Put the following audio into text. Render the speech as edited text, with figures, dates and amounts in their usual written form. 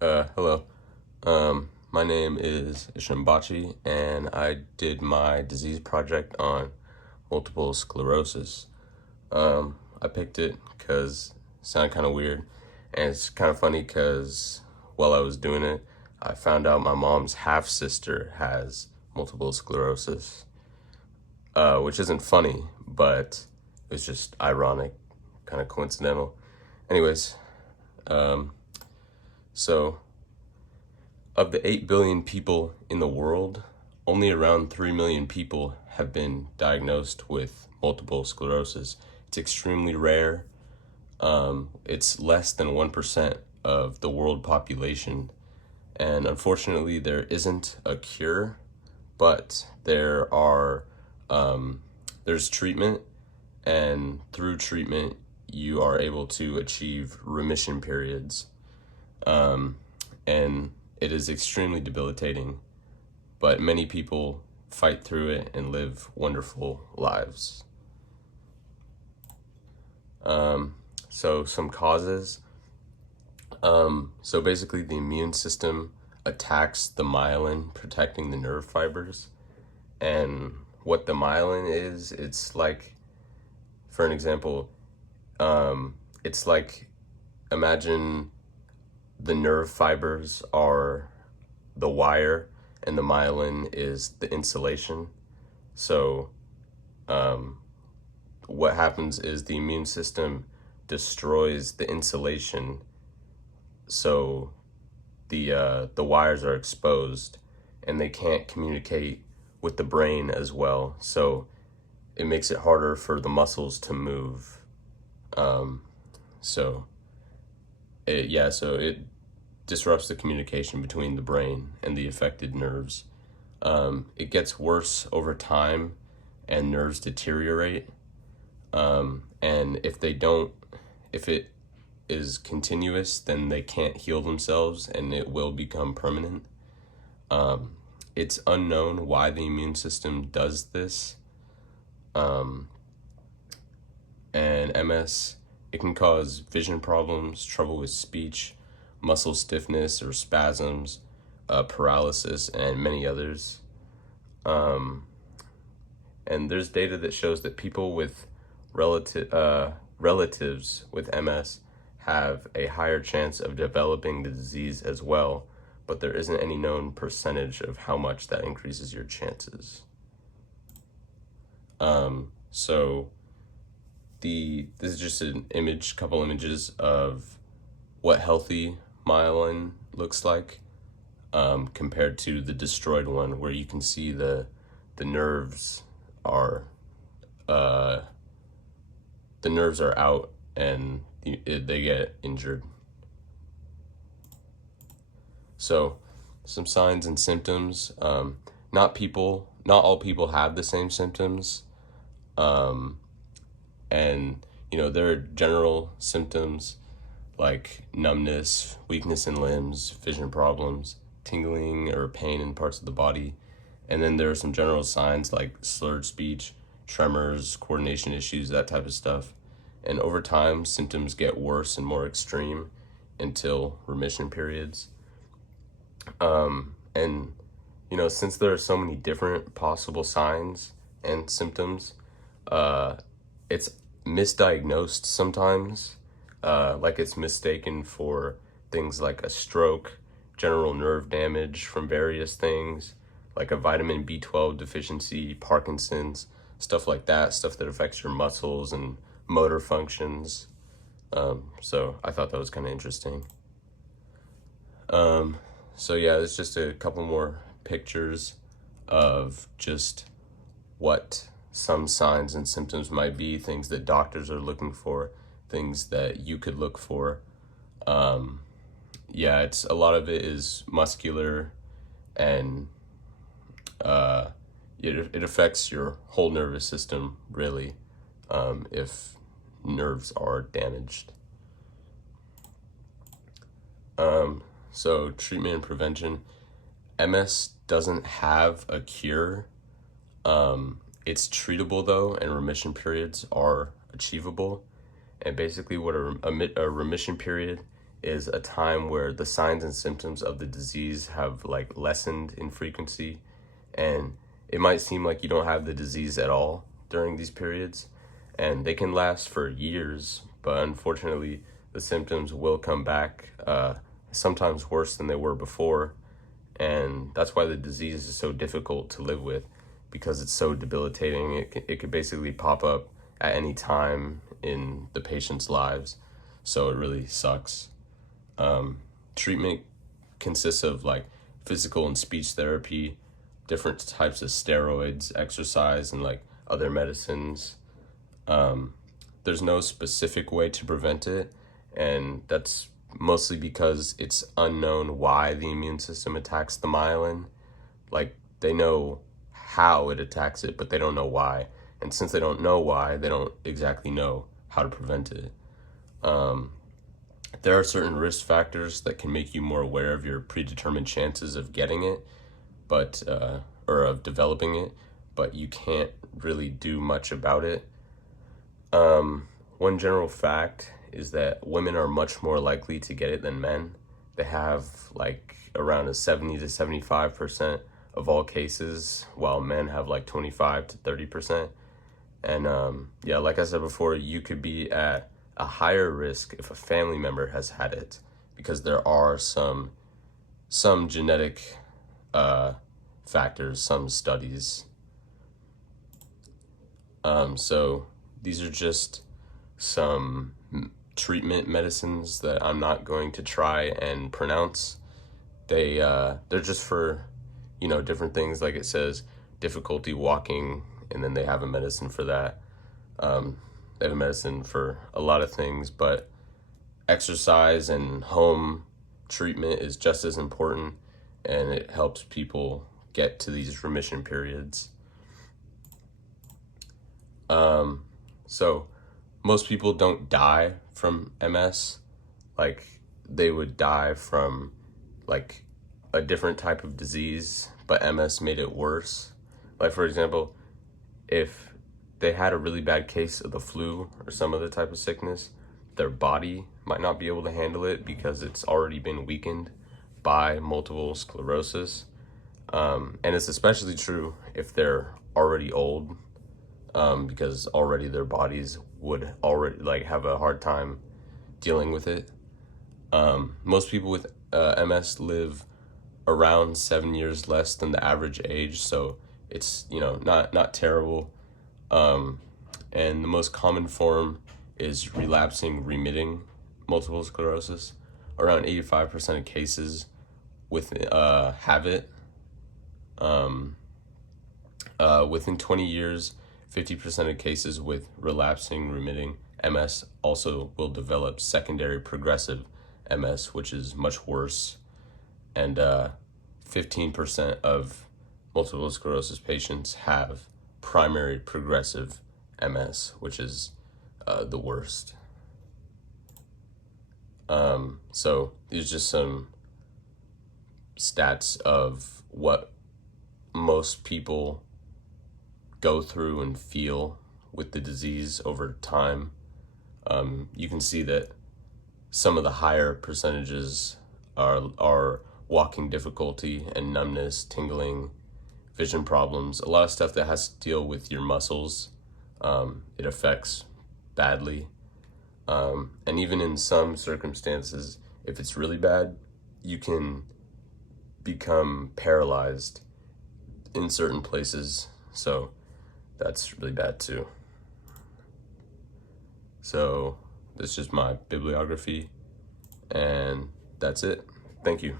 Hello. My name is Ishimbachi, and I did my disease project on multiple sclerosis. I picked it because it sounded kind of weird, and it's kind of funny because while I was doing it, I found out my mom's half sister has multiple sclerosis, which isn't funny, but it was just ironic, kind of coincidental. Anyways, so of the 8 billion people in the world, only around 3 million people have been diagnosed with multiple sclerosis. It's extremely rare. It's less than 1% of the world population. And unfortunately, there isn't a cure, but there's treatment, and through treatment, you are able to achieve remission periods. And it is extremely debilitating, but many people fight through it and live wonderful lives. So some causes. So basically the immune system attacks the myelin, protecting the nerve fibers. And what the myelin is, it's like, for an example, it's like, imagine the nerve fibers are the wire and the myelin is the insulation. So what happens is the immune system destroys the insulation, so the wires are exposed and they can't communicate with the brain as well. So it makes it harder for the muscles to move. So it disrupts the communication between the brain and the affected nerves. It gets worse over time and nerves deteriorate. And if it is continuous, then they can't heal themselves and it will become permanent. It's unknown why the immune system does this. And MS, it can cause vision problems, trouble with speech, muscle stiffness or spasms, paralysis, and many others. And there's data that shows that people with relatives with MS have a higher chance of developing the disease as well, but there isn't any known percentage of how much that increases your chances. So this is just an image, couple images of what healthy myelin looks like, compared to the destroyed one, where you can see the nerves are out and they get injured. So some signs and symptoms. Not all people have the same symptoms. And there are general symptoms like numbness, weakness in limbs, vision problems, tingling or pain in parts of the body. And then there are some general signs like slurred speech, tremors, coordination issues, that type of stuff. And over time, symptoms get worse and more extreme until remission periods. And since there are so many different possible signs and symptoms, it's misdiagnosed sometimes. Like it's mistaken for things like a stroke, general nerve damage from various things, like a vitamin B12 deficiency, Parkinson's, stuff like that, stuff that affects your muscles and motor functions. So I thought that was kind of interesting. So yeah, there's just a couple more pictures of just what some signs and symptoms might be, things that doctors are looking for, things that you could look for. It's a lot of it is muscular, and it affects your whole nervous system, really, if nerves are damaged. So treatment and prevention. MS doesn't have a cure. It's treatable though, and remission periods are achievable. And basically what a remission period is a time where the signs and symptoms of the disease have like lessened in frequency, and it might seem like you don't have the disease at all during these periods, and they can last for years, but unfortunately the symptoms will come back, sometimes worse than they were before. And that's why the disease is so difficult to live with, because it's so debilitating. It could basically pop up at any time in the patient's lives, so it really sucks. Treatment consists of like physical and speech therapy, different types of steroids, exercise, and like other medicines. There's no specific way to prevent it, and that's mostly because it's unknown why the immune system attacks the myelin. Like, they know how it attacks it, but they don't know why. And since they don't know why, they don't exactly know how to prevent it. There are certain risk factors that can make you more aware of your predetermined chances of getting it, but or of developing it, but you can't really do much about it. One general fact is that women are much more likely to get it than men. They have like around a 70 to 75% of all cases, while men have like 25 to 30%. And yeah, like I said before, you could be at a higher risk if a family member has had it, because there are some genetic factors, some studies. So these are just some treatment medicines that I'm not going to try and pronounce. They're just for, different things. Like it says difficulty walking, and then they have a medicine for that. They have a medicine for a lot of things, but exercise and home treatment is just as important, and it helps people get to these remission periods. So most people don't die from MS. Like, they would die from like a different type of disease, but MS made it worse. Like, for example, if they had a really bad case of the flu or some other type of sickness, their body might not be able to handle it because it's already been weakened by multiple sclerosis. And it's especially true if they're already old, because already their bodies would already like have a hard time dealing with it. Most people with MS live around 7 years less than the average age, so it's not terrible. And the most common form is relapsing remitting multiple sclerosis. Around 85% of cases have it. Within 20 years, 50% of cases with relapsing remitting MS also will develop secondary progressive MS, which is much worse. And 15% of multiple sclerosis patients have primary progressive MS, which is the worst. So these are just some stats of what most people go through and feel with the disease over time. You can see that some of the higher percentages are walking difficulty and numbness, tingling, vision problems, a lot of stuff that has to deal with your muscles. It affects badly. And even in some circumstances, if it's really bad, you can become paralyzed in certain places. So that's really bad too. So that's just my bibliography, and that's it. Thank you.